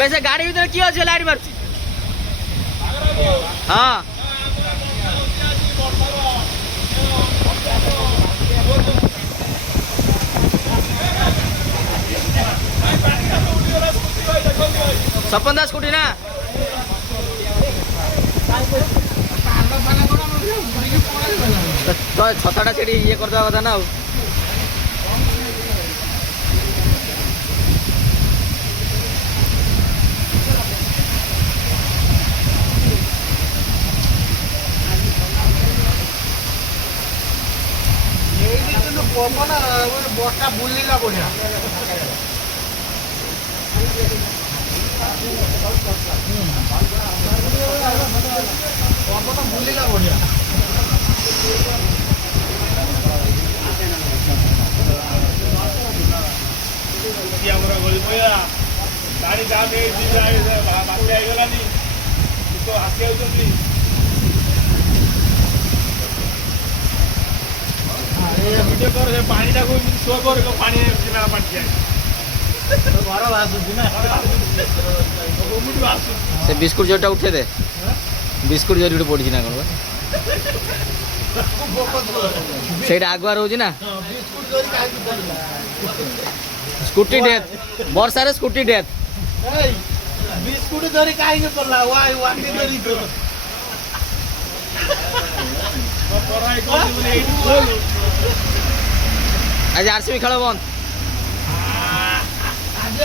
বেশি গাড়ি ভিতরে কি আছে লাইট মারছি হ্যাঁ স্বপন দাস স্কুটি না তো ছতাটা সেটি ইয়ে করে দেওয়া কথা না বর্ষা বুলিলা বঢ়িয়া বুলিলা বঢ়িয়া ଆମର ଗଳି ପଇଲା ଗାଡ଼ି ଜାମ୍ ହେଇଛି ବାତ୍ୟା ହେଇଗଲାନି ଲୋକ ଆସି ଯାଉଛନ୍ତି ଭିଡ଼ିଓ କର ସେ ପାଣିଟାକୁ ଏମିତି ଶୋ କର ପାଣି କିନା ପାଣି ଦିଆ ଘର ଆସୁଛି ନା ସେ ବିସ୍କୁଟ ଜରିଟା ଉଠେଇ ଦେ ବିସ୍କୁଟ ଜରି ଗୋଟେ ପଡ଼ିଛି ନା କ'ଣ ସେଇଟା ଆଗୁଆ ରହୁଛି ନା ସ୍କୁଟି ଡେଥ୍ ବର୍ଷାରେ ସ୍କୁଟି ଡେଥ୍ ବିସ୍କୁଟ ଧରି କାହିଁକି ପଡିଲା ୱାଟି ଧରି ଆଜି ଆରସିବି ଖେଳ ବନ୍ଦ ଆଜି